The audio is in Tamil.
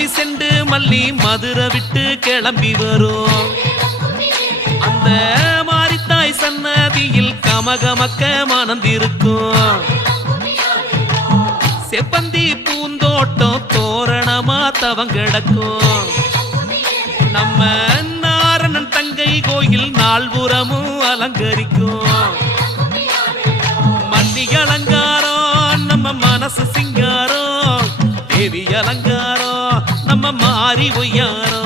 அல்லி செண்டு மல்லி மதுரை விட்டு கிளம்பி வரும் அந்த மாரித்தாய் சன்னதியில் கமகமக்க மணந்திருக்கும் செப்பந்தி பூந்தோட்டம் தோரணமா தவங்கிடக்கும் நம்ம நாரணன் தங்கை கோயில் நால்புறமும் அலங்கரிக்கும் மல்லி அலங்காரம் நம்ம மனசு சிங்காரம் தேவி அலங்காரம் நம்ம மாறி ஒய்யாரம்